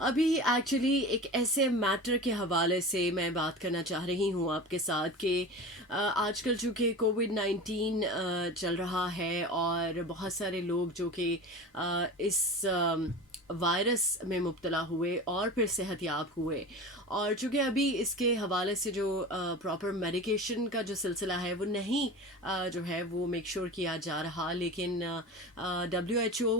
अभी एक्चुअली एक ऐसे मैटर के हवाले से मैं बात करना चाह रही हूँ आपके साथ कि आजकल चूँकि कोविड-19 चल रहा है और बहुत सारे लोग जो कि इस वायरस में मुब्तला हुए और फिर सेहतयाब हुए, और चूँकि अभी इसके हवाले से जो प्रॉपर मेडिकेशन का जो सिलसिला है वो नहीं जो है वो मेक श्योर किया जा रहा, लेकिन WHO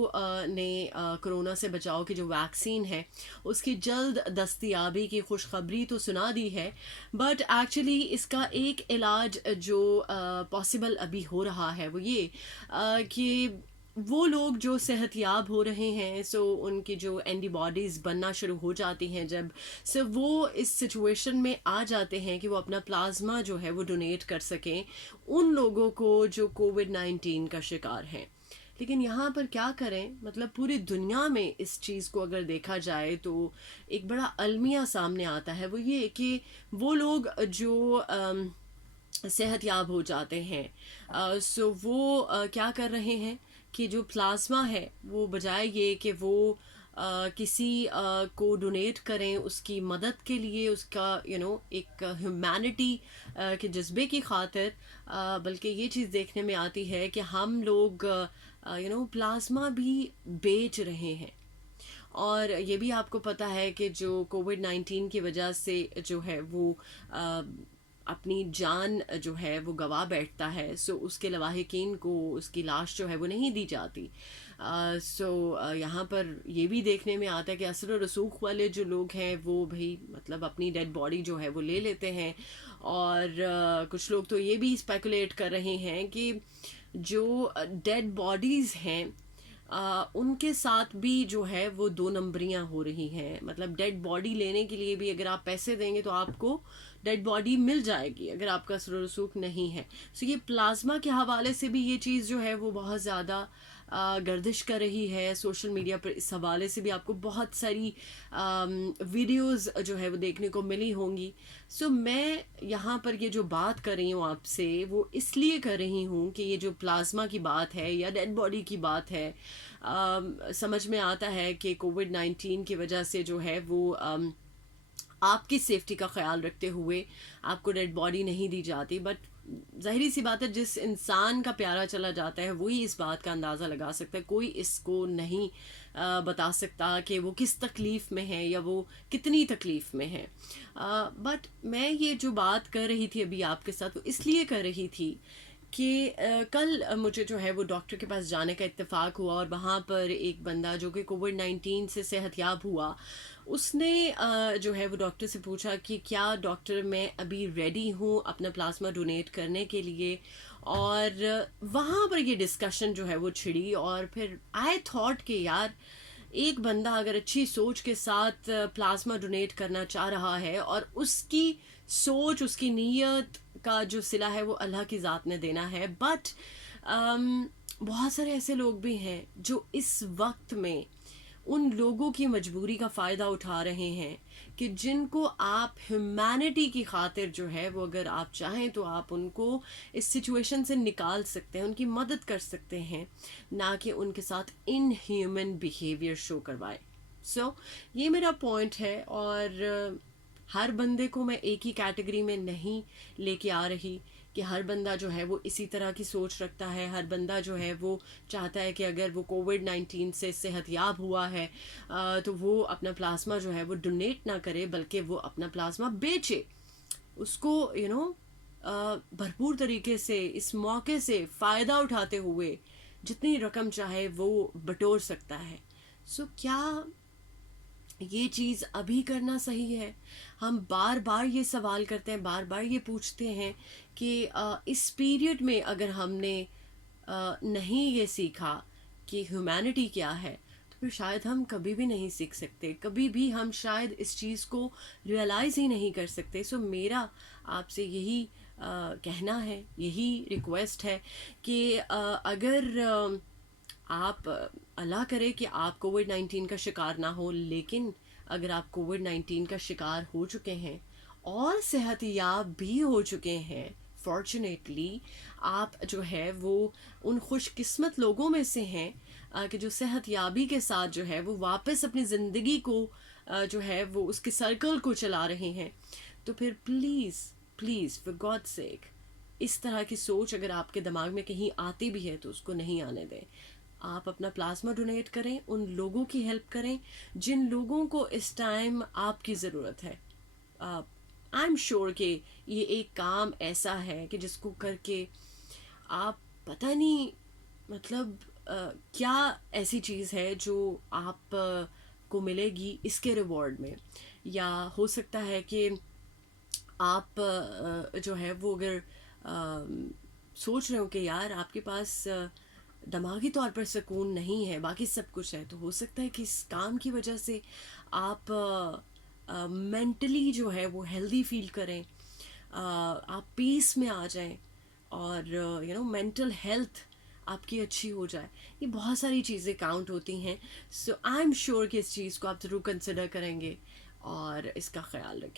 ने कोरोना से बचाव की जो वैक्सीन है उसकी जल्द दस्तयाबी की खुशखबरी तो सुना दी है, बट एक्चुअली इसका एक इलाज जो पॉसिबल अभी हो रहा है वो ये कि वो लोग जो सेहतयाब हो रहे हैं, सो उनकी जो एंटीबॉडीज़ बनना शुरू हो जाती हैं, जब से वो इस सिचुएशन में आ जाते हैं कि वो अपना प्लाज्मा जो है वो डोनेट कर सकें उन लोगों को जो कोविड-19 का शिकार हैं। लेकिन यहाँ पर क्या करें, मतलब पूरी दुनिया में इस चीज़ को अगर देखा जाए तो एक बड़ा अलमिया सामने आता है, वो ये कि वो लोग जो सेहतयाब हो जाते हैं, सो वो क्या कर रहे हैं कि जो प्लाज्मा है वो बजाय ये कि वो किसी को डोनेट करें उसकी मदद के लिए, उसका एक ह्यूमैनिटी के जज्बे की खातिर, बल्कि ये चीज़ देखने में आती है कि हम लोग प्लाज्मा भी बेच रहे हैं। और ये भी आपको पता है कि जो कोविड-19 की वजह से जो है वो अपनी जान जो है वो गवा बैठता है, सो उसके लवाहिकीन को उसकी लाश जो है वो नहीं दी जाती। सो यहाँ पर ये भी देखने में आता है कि असर और रसूख वाले जो लोग हैं वो भाई मतलब अपनी डेड बॉडी जो है वो ले लेते हैं, और कुछ लोग तो ये भी स्पेकुलेट कर रहे हैं कि जो डेड बॉडीज़ हैं उनके साथ भी जो है वो दो नंबरियां हो रही हैं। मतलब डेड बॉडी लेने के लिए भी अगर आप पैसे देंगे तो आपको डेड बॉडी मिल जाएगी अगर आपका असर रसूख नहीं है। सो ये प्लाज्मा के हवाले से भी ये चीज़ जो है वो बहुत ज़्यादा गर्दिश कर रही है सोशल मीडिया पर। इस हवाले से भी आपको बहुत सारी वीडियोस जो है वो देखने को मिली होंगी। सो मैं यहाँ पर ये जो बात कर रही हूँ आपसे वो इसलिए कर रही हूँ कि ये जो प्लाज्मा की बात है या डेड बॉडी की बात है, समझ में आता है कि कोविड-19 की वजह से जो है वो आपकी सेफ्टी का ख्याल रखते हुए आपको डेड बॉडी नहीं दी जाती, बट ज़ाहिरी सी बात है जिस इंसान का प्यारा चला जाता है वही इस बात का अंदाज़ा लगा सकता है। कोई इसको नहीं बता सकता कि वो किस तकलीफ़ में है या वो कितनी तकलीफ़ में है। बट मैं ये जो बात कर रही थी अभी आपके साथ वो इसलिए कर रही थी कि कल मुझे जो है वो डॉक्टर के पास जाने का इत्तेफाक हुआ, और वहाँ पर एक बंदा जो कि कोविड-19 से सेहतयाब हुआ, उसने जो है वो डॉक्टर से पूछा कि क्या डॉक्टर मैं अभी रेडी हूँ अपना प्लाज्मा डोनेट करने के लिए। और वहाँ पर ये डिस्कशन जो है वो छिड़ी, और फिर आई थॉट कि यार एक बंदा अगर अच्छी सोच के साथ प्लाज्मा डोनेट करना चाह रहा है और उसकी सोच उसकी नीयत का जो सिला है वो अल्लाह की ज़ात ने देना है, बट बहुत सारे ऐसे लोग भी हैं जो इस वक्त में उन लोगों की मजबूरी का फ़ायदा उठा रहे हैं कि जिनको आप ह्यूमैनिटी की खातिर जो है वो अगर आप चाहें तो आप उनको इस सिचुएशन से निकाल सकते हैं, उनकी मदद कर सकते हैं, ना कि उनके साथ इनह्यूमन बिहेवियर शो करवाए। सो ये मेरा पॉइंट है, और हर बंदे को मैं एक ही कैटेगरी में नहीं लेके आ रही कि हर बंदा जो है वो इसी तरह की सोच रखता है। हर बंदा जो है वो चाहता है कि अगर वो कोविड-19 से सेहतयाब हुआ है तो वो अपना प्लाज्मा जो है वो डोनेट ना करे बल्कि वो अपना प्लाज्मा बेचे, उसको भरपूर तरीके से इस मौके से फ़ायदा उठाते हुए जितनी रकम चाहे वो बटोर सकता है। सो क्या ये चीज़ अभी करना सही है? हम बार बार ये सवाल करते हैं, बार बार ये पूछते हैं कि इस पीरियड में अगर हमने नहीं ये सीखा कि ह्यूमैनिटी क्या है तो फिर शायद हम कभी भी नहीं सीख सकते, कभी भी हम शायद इस चीज़ को रियलाइज़ ही नहीं कर सकते। सो मेरा आपसे यही कहना है, यही रिक्वेस्ट है कि अगर आप अल्लाह करे कि आप कोविड-19 का शिकार ना हो, लेकिन अगर आप कोविड-19 का शिकार हो चुके हैं और सेहतयाब भी हो चुके हैं, फॉर्चुनेटली आप जो है वो उन खुशकिस्मत लोगों में से हैं کہ جو صحت یابی کے ساتھ جو ہے وہ واپس اپنی زندگی کو جو ہے وہ اس کے سرکل کو چلا رہے ہیں. تو پھر پلیز پلیز فار گاڈ سیک اس طرح کی سوچ اگر آپ کے دماغ میں کہیں آتی بھی ہے تو اس کو نہیں آنے دیں. آپ اپنا پلازما ڈونیٹ کریں, ان لوگوں کی ہیلپ کریں جن لوگوں کو اس ٹائم آپ کی ضرورت ہے. آئی ایم شیور کہ یہ ایک کام ایسا ہے کہ جس کو کر کے آپ پتہ نہیں مطلب کیا ایسی چیز ہے جو آپ کو ملے گی اس کے ریوارڈ میں. یا ہو سکتا ہے کہ آپ جو ہے وہ اگر سوچ رہے ہو کہ یار آپ کے پاس دماغی طور پر سکون نہیں ہے, باقی سب کچھ ہے, تو ہو سکتا ہے کہ اس کام کی وجہ سے آپ مینٹلی جو ہے وہ ہیلدی فیل کریں, آپ پیس میں آ جائیں اور مینٹل ہیلتھ آپ کی اچھی ہو جائے. یہ بہت ساری چیزیں کاؤنٹ ہوتی ہیں. سو آئی ایم شیور کہ اس چیز کو آپ ضرور کنسیڈر کریں گے اور اس کا خیال رکھیں.